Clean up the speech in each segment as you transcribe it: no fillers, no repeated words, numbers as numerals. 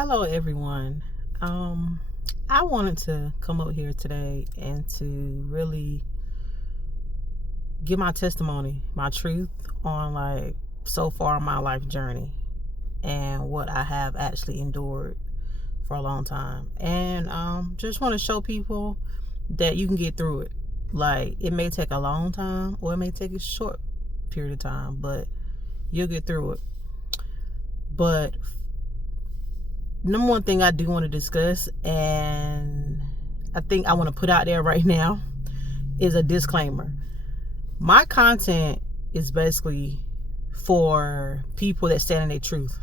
Hello everyone. I wanted to come up here today and to really give my testimony, my truth on so far my life journey and what I have actually endured for a long time. And just want to show people that you can get through it. It may take a long time or it may take a short period of time, but you'll get through it. But number one thing I do want to discuss, and I think I want to put out there right now, is a disclaimer. My content is basically for people that stand in their truth.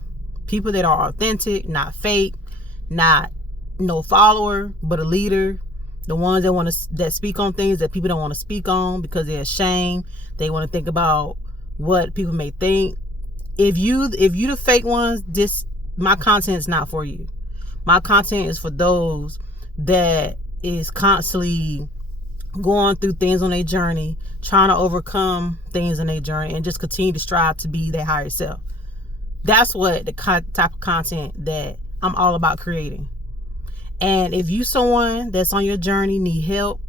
People that are authentic, not fake, not no follower, but a leader. The ones that speak on things that people don't want to speak on because they're ashamed. They want to think about what people may think. If you the fake ones, my content is not for you. My content is for those that is constantly going through things on their journey, trying to overcome things in their journey, and just continue to strive to be their higher self. That's what the type of content that I'm all about creating. And if you someone that's on your journey, need help,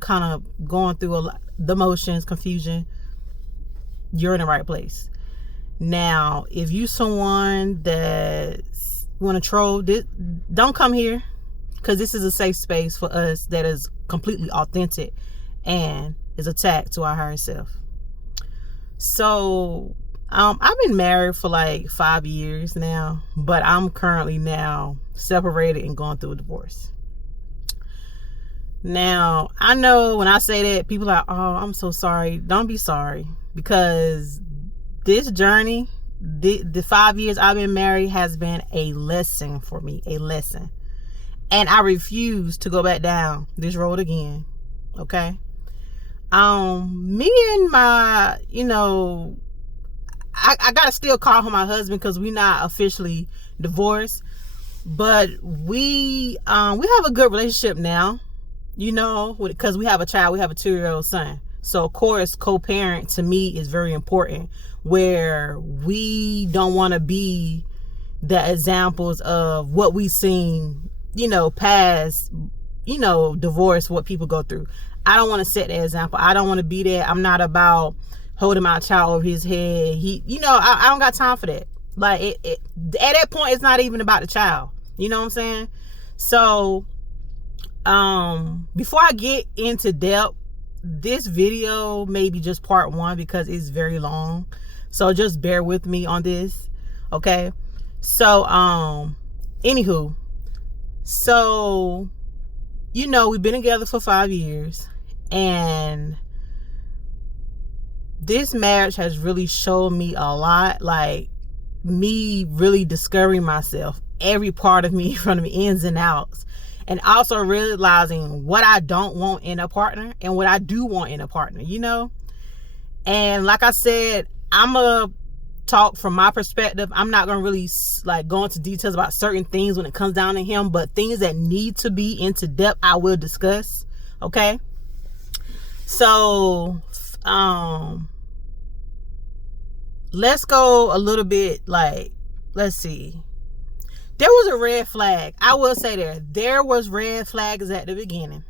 kind of going through the motions, confusion, you're in the right place. Now, if you someone that want to troll, don't come here, because this is a safe space for us that is completely authentic and is attached to our higher self. So, I've been married for 5 years now, but I'm currently now separated and going through a divorce. Now, I know when I say that, people are like, oh, I'm so sorry. Don't be sorry, because this journey, the 5 years I've been married, has been a lesson for me, a lesson. And I refuse to go back down this road again. Okay. Me and my, I gotta still call him my husband because we're not officially divorced, but we have a good relationship now, because we have a child. We have a 2-year-old son. So of course, co-parent to me is very important, where we don't want to be the examples of what we've seen, past, divorce, what people go through. I don't want to set that example. I don't want to be there. I'm not about holding my child over his head. I don't got time for that. At that point, it's not even about the child. You know what I'm saying? So, before I get into depth, this video may be just part 1 because it's very long. So just bear with me on this. Okay. So, anywho, so, we've been together for 5 years, and this marriage has really showed me a lot, me really discovering myself, every part of me from the ins and outs, and also realizing what I don't want in a partner and what I do want in a partner, And like I said, I'm going to talk from my perspective. I'm not going to really go into details about certain things when it comes down to him, but things that need to be into depth, I will discuss. Okay. So, let's go a little bit, let's see. There was a red flag. I will say there was red flags at the beginning,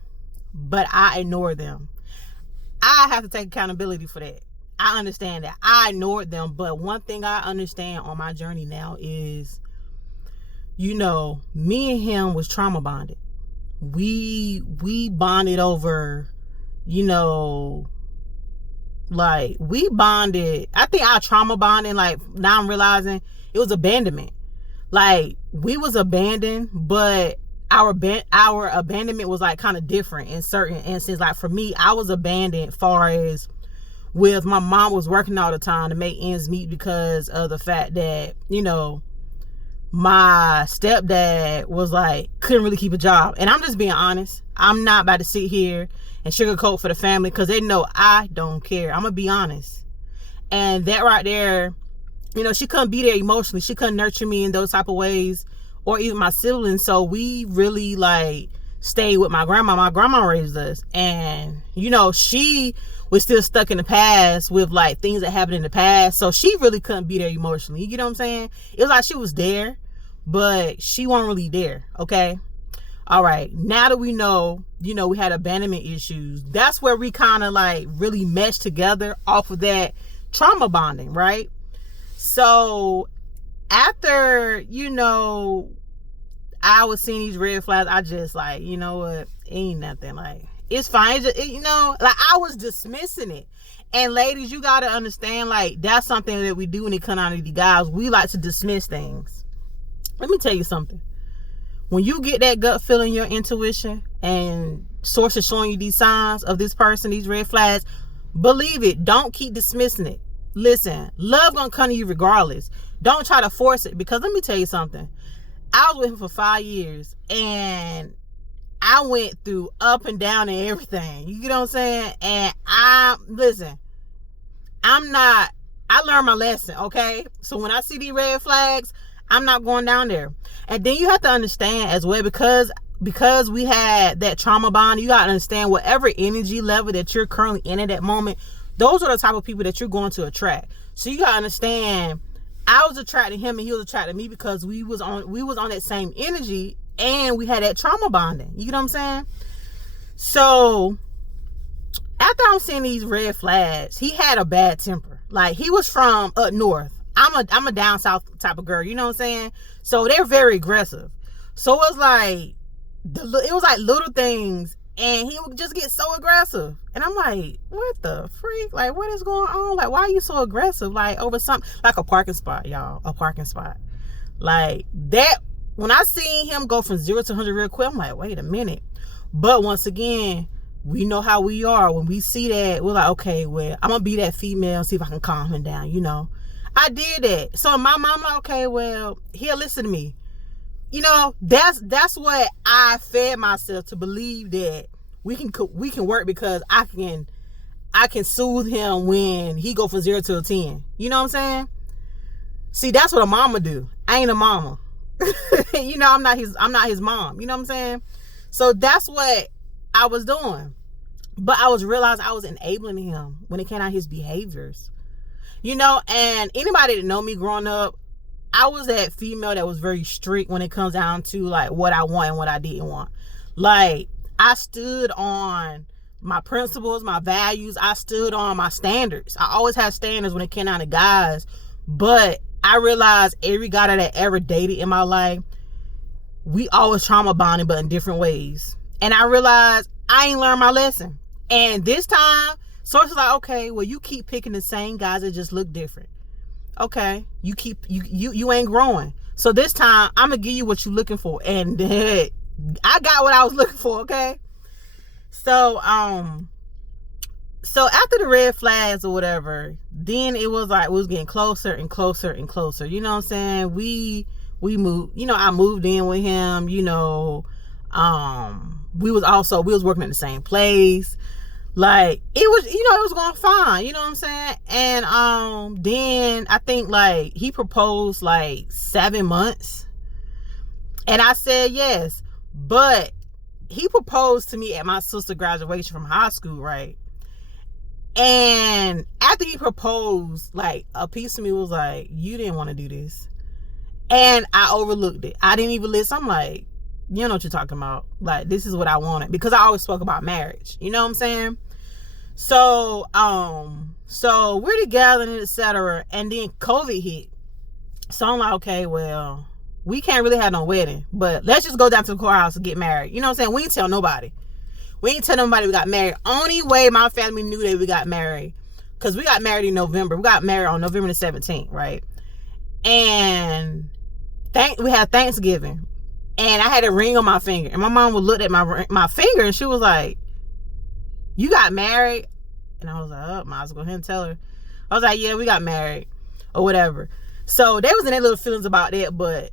but I ignored them. I have to take accountability for that. I understand that I ignored them, but one thing I understand on my journey now is, me and him was trauma bonded. We bonded over, we bonded. I think our trauma bonding, now I'm realizing it was abandonment. We was abandoned, but our abandonment was kind of different in certain instances. For me, I was abandoned far as with my mom was working all the time to make ends meet because of the fact that, my stepdad was couldn't really keep a job. And I'm just being honest. I'm not about to sit here and sugarcoat for the family, because they know I don't care. I'm gonna be honest. And that right there, she couldn't be there emotionally. She couldn't nurture me in those type of ways, or even my siblings. So we really stayed with my grandma. My grandma raised us, and she was still stuck in the past with things that happened in the past. So she really couldn't be there emotionally. You get what I'm saying? It was she was there, but she wasn't really there. Okay. All right. Now that we know, we had abandonment issues, that's where we kind of like really meshed together off of that trauma bonding, right? So after, I was seeing these red flags, I just like, you know what? Ain't nothing. Like, it's fine. Like I was dismissing it. And ladies, you got to understand, like, that's something that we do when it comes out of these guys. We like to dismiss things. Let me tell you something. When you get that gut feeling, your intuition, and sources showing you these signs of this person, these red flags, believe it. Don't keep dismissing it. Listen, love gonna come to you regardless. Don't try to force it, because let me tell you something. I was with him for 5 years, and I went through up and down and everything. You get what I'm saying? And I learned my lesson, okay? So when I see these red flags, I'm not going down there. And then you have to understand as well, because we had that trauma bond, you got to understand whatever energy level that you're currently in at that moment, those are the type of people that you're going to attract. So you got to understand, I was attracting him and he was attracting me because we was on that same energy, and we had that trauma bonding. You know what I'm saying? So after I'm seeing these red flags, he had a bad temper. Like, he was from up north. I'm a down south type of girl. You know what I'm saying? So they're very aggressive. So it was like little things, and he would just get so aggressive. And I'm like, what the freak? Like, what is going on? Like, why are you so aggressive? Like, over something like a parking spot, y'all. A parking spot. Like that. When I seen him go from 0 to 100 real quick, I'm like, wait a minute. But once again, we know how we are. When we see that, we're like, okay, well, I'm going to be that female, see if I can calm him down, I did that. So in my mind, I'm like, okay, well, he'll listen to me. That's what I fed myself to believe, that we can work, because I can soothe him when he go from 0 to a 10. You know what I'm saying? See, that's what a mama do. I ain't a mama. I'm not his mom. You know what I'm saying? So that's what I was doing. But I realized I was enabling him when it came out his behaviors. And anybody that know me growing up, I was that female that was very strict when it comes down to like what I want and what I didn't want. Like, I stood on my principles, my values. I stood on my standards. I always had standards when it came down to guys. But I realized every guy that I ever dated in my life, we always trauma bonded, but in different ways. And I realized I ain't learned my lesson. And this time, sources like, okay, well, you keep picking the same guys that just look different. Okay, you ain't growing. So this time, I'm gonna give you what you're looking for. And I got what I was looking for. Okay. So after the red flags or whatever, then it was like we was getting closer and closer and closer. You know what I'm saying? We moved. I moved in with him. We was working at the same place. Like, it was going fine. You know what I'm saying? And then I think like he proposed like 7 months, and I said yes. But he proposed to me at my sister's graduation from high school, right? And after he proposed, like, a piece of me was like, you didn't want to do this. And I overlooked it. I didn't even listen. I'm like, you know what you're talking about. Like, this is what I wanted. Because I always spoke about marriage. You know what I'm saying? So we're together and etc. And then COVID hit. So I'm like, okay, well, we can't really have no wedding. But let's just go down to the courthouse and get married. You know what I'm saying? We ain't tell nobody. We ain't tell nobody we got married. Only way my family knew that we got married, because we got married in November. We got married on November the 17th, right? And we had Thanksgiving. And I had a ring on my finger. And my mom would look at my finger, and she was like, you got married? And I was like, oh, might as well go ahead and tell her. I was like, yeah, we got married. Or whatever. So they was in their little feelings about that, but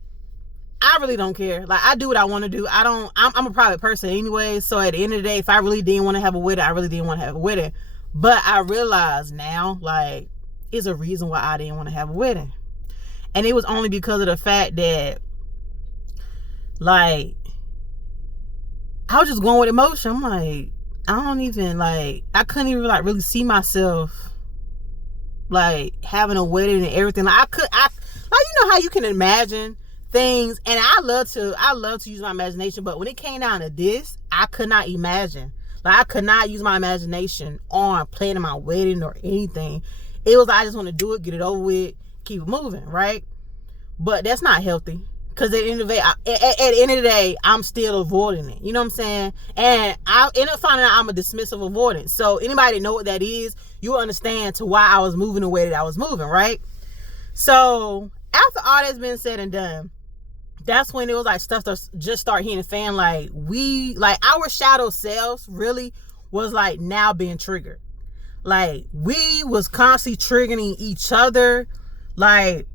I really don't care. Like, I do what I want to do. I'm a private person anyway. So at the end of the day, if I really didn't want to have a wedding, I really didn't want to have a wedding. But I realize now, like, it's a reason why I didn't want to have a wedding. And it was only because of the fact that, like, I was just going with emotion. I'm like, I couldn't even, like, really see myself, like, having a wedding and everything. Like, you know how you can imagine things. And I love to use my imagination, but when it came down to this, I could not imagine. Like, I could not use my imagination on planning my wedding or anything. It was, I just want to do it, get it over with, keep it moving, right? But that's not healthy. Because at the end of the day, I'm still avoiding it. You know what I'm saying? And I end up finding out I'm a dismissive avoidant. So anybody that know what that is, you'll understand to why I was moving the way that I was moving, right? So after all that's been said and done, that's when it was like stuff to just start hitting the fan. Like, our shadow selves really was like now being triggered. Like, we was constantly triggering each other. Like,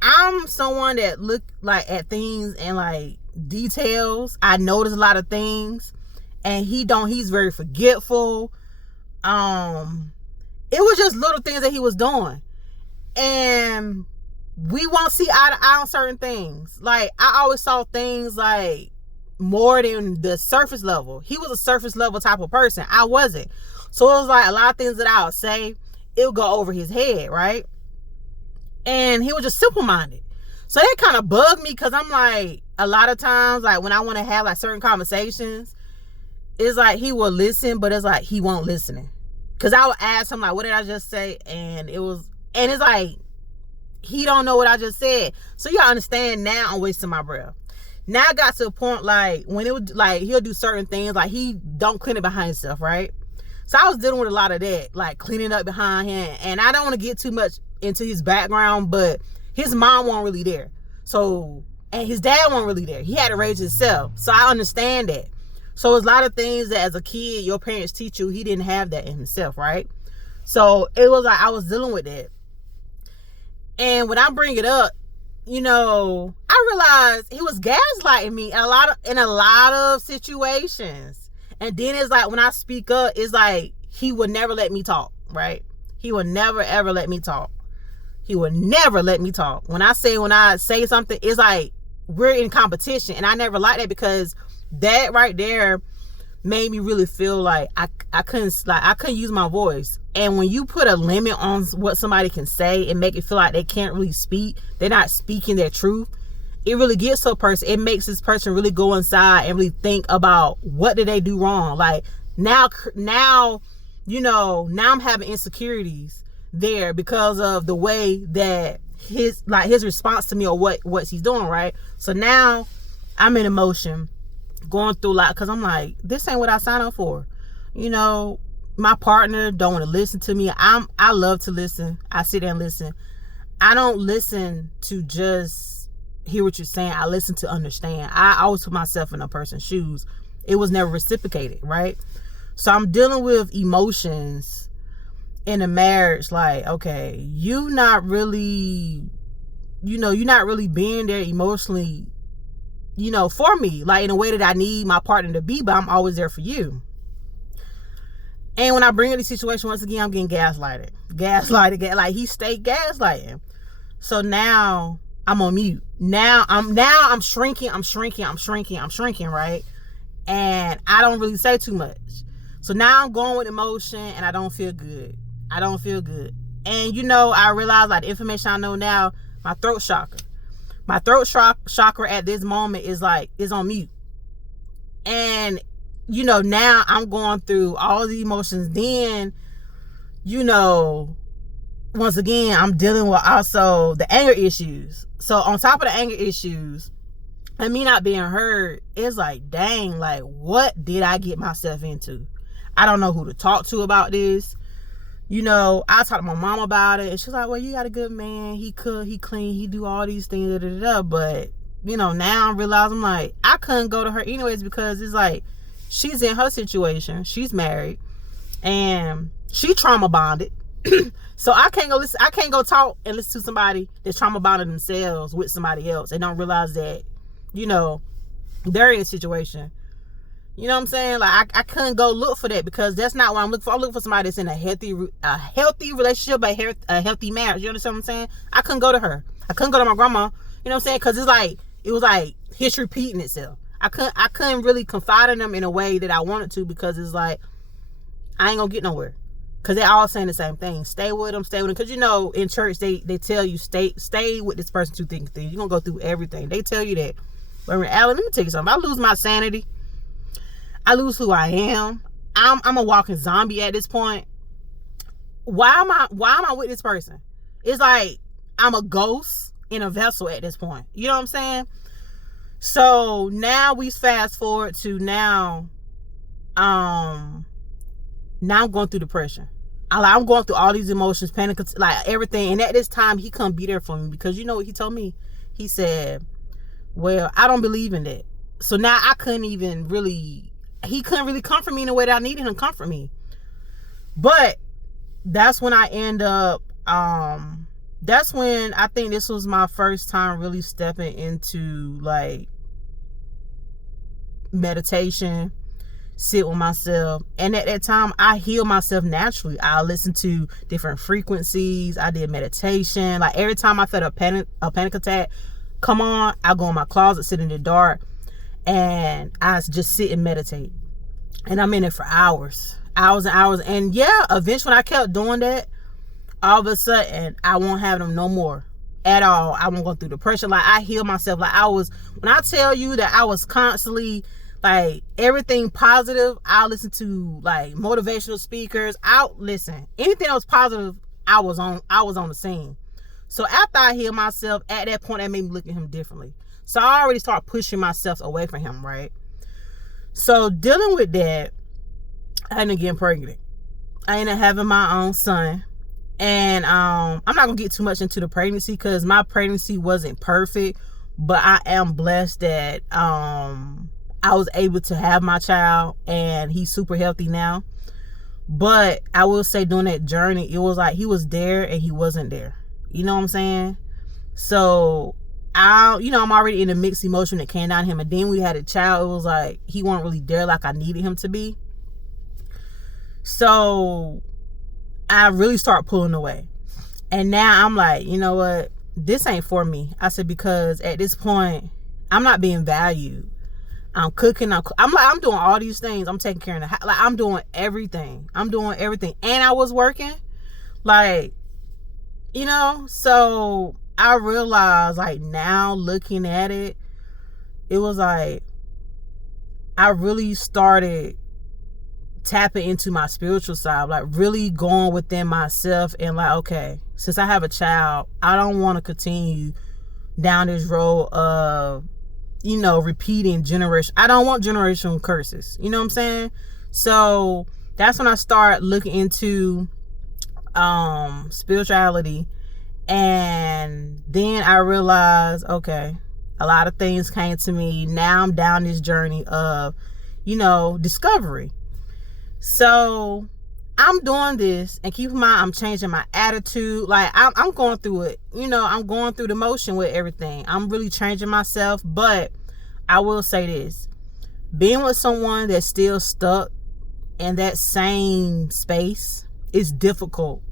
I'm someone that look like at things and like details. I notice a lot of things, and he's very forgetful. It was just little things that he was doing, and we won't see eye to eye on certain things. Like, I always saw things like more than the surface level. He was a surface level type of person. I wasn't. So it was like a lot of things that I would say, it would go over his head, right? And he was just simple-minded. So that kind of bugged me, because I'm like, a lot of times, like when I want to have like certain conversations, it's like he will listen, but it's like he won't listen. Because I would ask him like, what did I just say? And it's like, he don't know what I just said. So you understand, now I'm wasting my breath. Now I got to a point like when it would like he'll do certain things like he don't clean it behind himself, right? So I was dealing with a lot of that, like cleaning up behind him. And I don't want to get too much into his background, but his mom wasn't really there. So, and his dad wasn't really there. He had to raise himself. So I understand that. So it's a lot of things that as a kid, your parents teach you, he didn't have that in himself, right? So it was like I was dealing with that. And when I bring it up, you know, I realized he was gaslighting me in a lot of situations. And then it's like when I speak up, it's like he would never let me talk, right? He would never ever let me talk. He would never let me talk. When I say something, it's like we're in competition, and I never liked that, because that right there made me really feel like I couldn't use my voice. And when you put a limit on what somebody can say and make it feel like they can't really speak, they're not speaking their truth, it really gets to a person. It makes this person really go inside and really think about what did they do wrong. Like now, you know, now I'm having insecurities there because of the way that his response to me or what he's doing, right? So now I'm in emotion, going through a lot, because I'm like, this ain't what I signed up for. You know, my partner don't want to listen to me. I love to listen. I sit there and listen. I don't listen to just hear what you're saying. I listen to understand. I always put myself in a person's shoes. It was never reciprocated, right? So I'm dealing with emotions in a marriage. Like, okay, you're not really being there emotionally, you know, for me, like in a way that I need my partner to be, but I'm always there for you. And when I bring up the situation, once again, I'm getting gaslighted, like he stayed gaslighting. So now I'm on mute. Now I'm shrinking, right? And I don't really say too much. So now I'm going with emotion, and I don't feel good. And you know, I realize, like, the information I know now, my throat chakra at this moment is on mute. And you know, now I'm going through all the emotions. Then, you know, once again, I'm dealing with also the anger issues. So on top of the anger issues and me not being heard, it's like, dang, like, what did I get myself into? I don't know who to talk to about this. You know, I talked to my mom about it, and she's like, well, you got a good man. He cook, he clean, he do all these things, But, you know, now I realize, I'm like, I couldn't go to her anyways, because it's like, she's in her situation. She's married, and she trauma bonded. So I can't go talk and listen to somebody that's trauma bonded themselves with somebody else and don't realize that, you know, they're in a situation. You know what I'm saying? Like, I couldn't go look for that, because that's not what I'm looking for. I'm looking for somebody that's in a healthy relationship, a healthy marriage. You understand what I'm saying? I couldn't go to her. I couldn't go to my grandma. You know what I'm saying? Because it was like history repeating itself. I couldn't really confide in them in a way that I wanted to, because it's like, I ain't gonna get nowhere. because they all saying the same thing. Stay with them, because in church they tell you stay with this person through thick and thin. You're gonna go through everything. They tell you that. But Alan, let me tell you something. I lose my sanity. I lose who I am. I'm a walking zombie at this point. Why am I with this person? It's like I'm a ghost in a vessel at this point. You know what I'm saying? So now we fast forward to now. Now I'm going through depression. I'm going through all these emotions, panic, like everything. And at this time, he couldn't be there for me, because you know what he told me? He said, well, I don't believe in that. So now he couldn't really comfort me in the way that I needed him to comfort me. But that's when I end up, that's when I think this was my first time really stepping into like meditation, sit with myself. And at that time, I healed myself naturally. I listened to different frequencies. I did meditation. Like every time I felt a panic attack come on, I go in my closet, sit in the dark, and I just sit and meditate. And I'm in it for hours and hours. And yeah, eventually when I kept doing that, all of a sudden I won't have them no more at all. I won't go through depression. Like I healed myself. Like when I tell you that I was constantly like everything positive, I'll listen to like motivational speakers. I'll listen. Anything that was positive, I was on the scene. So after I healed myself, at that point, that made me look at him differently. So I already started pushing myself away from him, right? So dealing with that, I ended up getting pregnant. I ended up having my own son. And I'm not going to get too much into the pregnancy, because my pregnancy wasn't perfect. But I am blessed that I was able to have my child, and he's super healthy now. But I will say during that journey, it was like he was there and he wasn't there. You know what I'm saying? So I'm already in a mixed emotion that came down to him. And then we had a child. It was like he wasn't really there like I needed him to be. So I really started pulling away. And now I'm like, you know what? This ain't for me. I said, because at this point, I'm not being valued. I'm cooking. I'm doing all these things. I'm taking care of the house. Like I'm doing everything. And I was working. Like, so I realized, like, now looking at it, it was like I really started tapping into my spiritual side, like really going within myself and like, okay, since I have a child, I don't want to continue down this road of, repeating generation. I don't want generational curses. You know what I'm saying? So that's when I started looking into spirituality. And then I realized, okay, a lot of things came to me. Now I'm down this journey of, discovery. So I'm doing this, and keep in mind, I'm changing my attitude. Like I'm going through it. I'm going through the motion with everything. I'm really changing myself. But I will say this, being with someone that's still stuck in that same space is difficult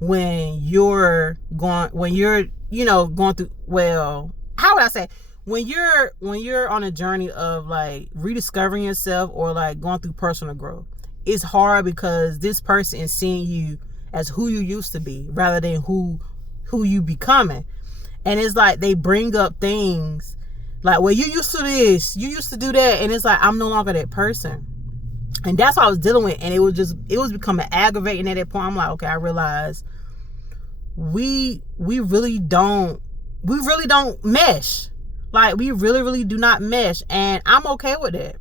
when you're going through, well, how would I say, when you're on a journey of like rediscovering yourself or like going through personal growth. It's hard because this person is seeing you as who you used to be rather than who you becoming. And it's like they bring up things like, well, you used to this, you used to do that, and it's like I'm no longer that person. And that's what I was dealing with. And it was becoming aggravating at that point. I'm like, okay, I realized we really don't mesh. Like we really do not mesh. And I'm okay with that.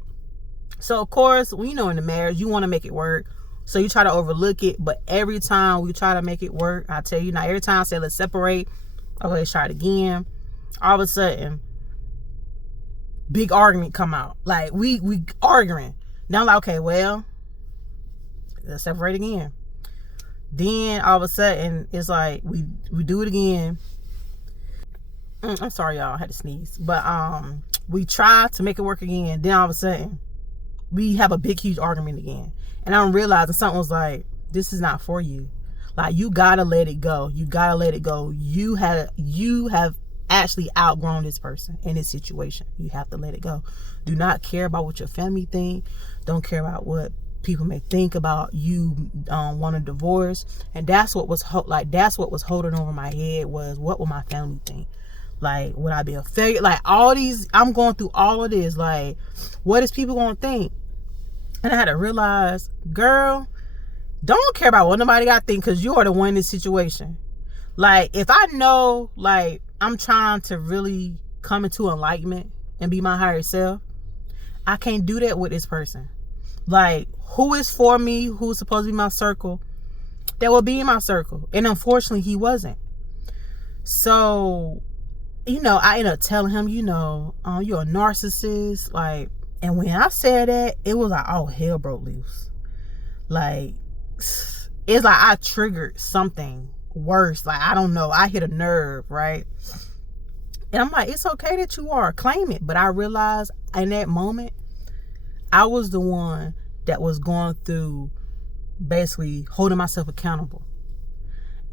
So of course, in the marriage, you want to make it work. So you try to overlook it. But every time we try to make it work, I tell you now, every time I say let's separate, okay, let's try it again. All of a sudden, big argument come out. Like we arguing. Now I'm like, okay, well, let's separate again. Then all of a sudden, it's like we do it again. I'm sorry, y'all, I had to sneeze. But we try to make it work again. Then all of a sudden, we have a big, huge argument again. And I'm realizing something was like, this is not for you. Like, you gotta let it go. You gotta let it go. You have actually outgrown this person in this situation. You have to let it go. Do not care about what your family think. Don't care about what people may think about you want a divorce. And that's what was holding over my head, was what will my family think? Like, would I be a failure? Like, all these, I'm going through all of this. Like, what is people going to think? And I had to realize, girl, don't care about what nobody got to think, because you are the one in this situation. Like, if I know, like, I'm trying to really come into enlightenment and be my higher self, I can't do that with this person. Like, who is for me, who's supposed to be my circle, that will be in my circle. And unfortunately, he wasn't. So, I ended up telling him, you're a narcissist. Like, and when I said that, it was like, oh, hell broke loose. Like, it's like I triggered something worse. Like, I don't know. I hit a nerve, right? And I'm like, it's okay that you are. Claim it. But I realized in that moment, I was the one that was going through basically holding myself accountable.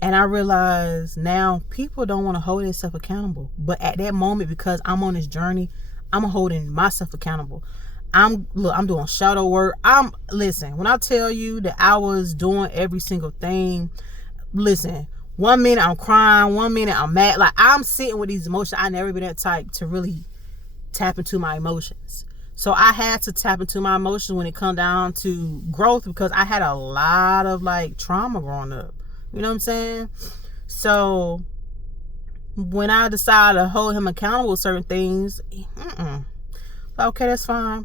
And I realized now people don't want to hold themselves accountable. But at that moment, because I'm on this journey, I'm holding myself accountable. I'm doing shadow work. Listen, when I tell you that I was doing every single thing, listen, 1 minute I'm crying, 1 minute I'm mad. Like, I'm sitting with these emotions. I never been that type to really tap into my emotions. So I had to tap into my emotions when it come down to growth, because I had a lot of like trauma growing up. You know what I'm saying? So when I decided to hold him accountable with certain things, okay, that's fine.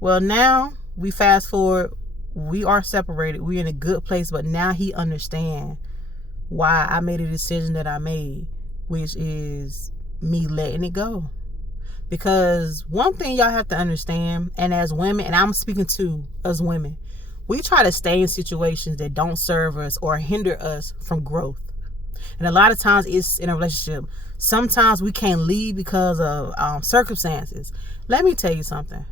Well, now we fast forward. We are separated. We're in a good place, but now he understands why I made a decision that I made, which is me letting it go. Because one thing y'all have to understand, and as women, and I'm speaking to us women, we try to stay in situations that don't serve us or hinder us from growth. And a lot of times it's in a relationship. Sometimes we can't leave because of circumstances. Let me tell you something.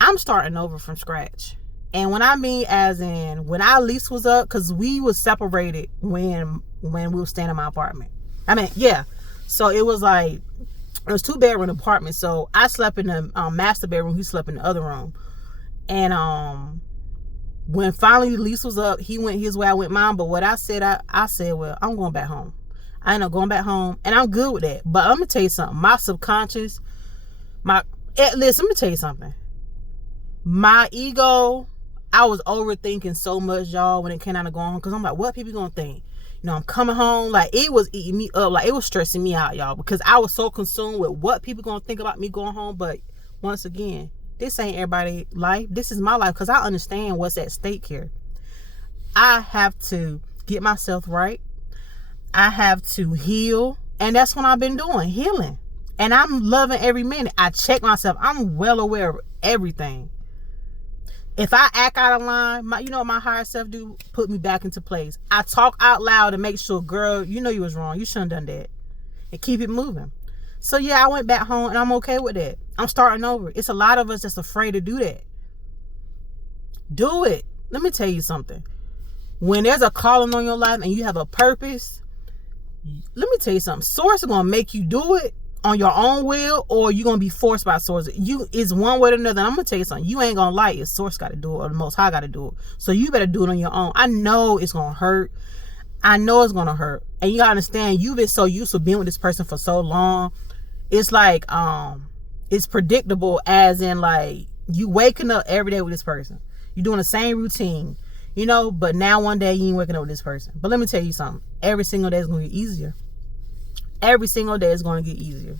I'm starting over from scratch. And when I mean as in, when our lease was up, because we was separated when we were staying in my apartment. So it was like, it was 2-bedroom apartment. So I slept in the master bedroom. He slept in the other room. And when finally the lease was up, he went his way, I went mine. But what I said, I said, well, I'm going back home. I ended up going back home, and I'm good with that. But let me tell you something. My subconscious, listen, let me tell you something. My ego, I was overthinking so much, y'all, when it came out of going home. Because I'm like, what people gonna think? I'm coming home. Like, it was eating me up. Like, it was stressing me out, y'all. Because I was so consumed with what people gonna think about me going home. But once again, this ain't everybody's life. This is my life, because I understand what's at stake here. I have to get myself right. I have to heal. And that's what I've been doing, healing. And I'm loving every minute. I check myself. I'm well aware of everything. If I act out of line, my higher self do? Put me back into place. I talk out loud to make sure, girl, you was wrong. You shouldn't have done that. And keep it moving. So yeah, I went back home, and I'm okay with that. I'm starting over. It's a lot of us that's afraid to do that. Do it. Let me tell you something. When there's a calling on your life and you have a purpose, let me tell you something. Source is going to make you do it on your own will, or you're going to be forced by Source. It's one way or another. And I'm going to tell you something. You ain't going to like it. Source got to do it, or the Most High got to do it. So you better do it on your own. I know it's going to hurt. I know it's going to hurt. And you got to understand, you've been so used to being with this person for so long. It's like, it's predictable, as in, like, you waking up every day with this person. You're doing the same routine, but now one day you ain't waking up with this person. But let me tell you something. Every single day is going to get easier. Every single day is going to get easier.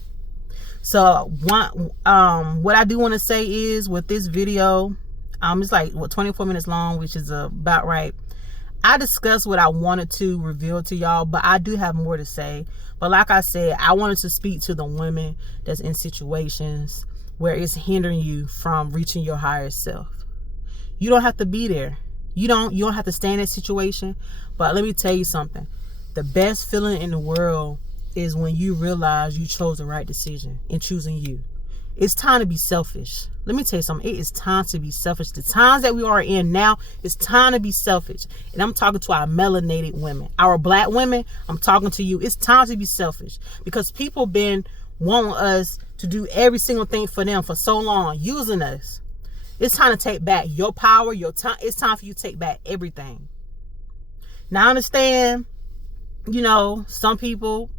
So what I do want to say is, with this video, it's like 24 minutes long, which is about right. I discussed what I wanted to reveal to y'all, but I do have more to say. But like I said, I wanted to speak to the women that's in situations where it's hindering you from reaching your higher self. You don't have to be there. You don't have to stay in that situation. But let me tell you something. The best feeling in the world is when you realize you chose the right decision in choosing you. It's time to be selfish. Let me tell you something. It is time to be selfish. The times that we are in now, it's time to be selfish. And I'm talking to our melanated women. Our black women, I'm talking to you. It's time to be selfish. Because people been wanting us to do every single thing for them for so long, using us. It's time to take back your power, your time. It's time for you to take back everything. Now I understand, some people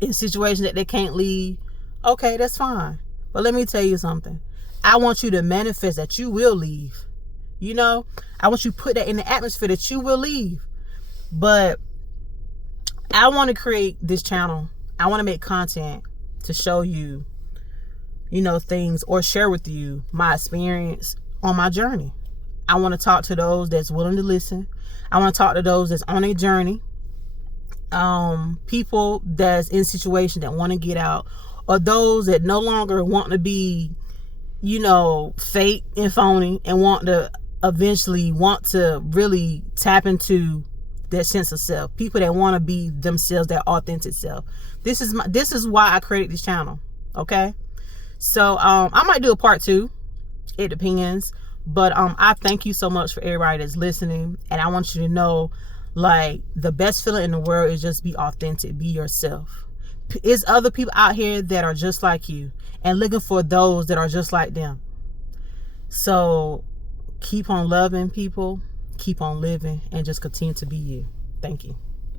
in situations that they can't leave. Okay, that's fine. But let me tell you something. I want you to manifest that you will leave. I want you to put that in the atmosphere that you will leave. But I want to create this channel. I want to make content to show you, things, or share with you my experience on my journey. I want to talk to those that's willing to listen. I want to talk to those that's on a journey. People that's in situations that want to get out, or those that no longer want to be, fake and phony, and want to really tap into their sense of self. People that want to be themselves, their authentic self. This is why I created this channel. Okay. So, I might do a part 2. It depends. But, I thank you so much for everybody that's listening. And I want you to know, like, the best feeling in the world is just be authentic, be yourself. It's other people out here that are just like you and looking for those that are just like them. So keep on loving people, keep on living, and just continue to be you. Thank you.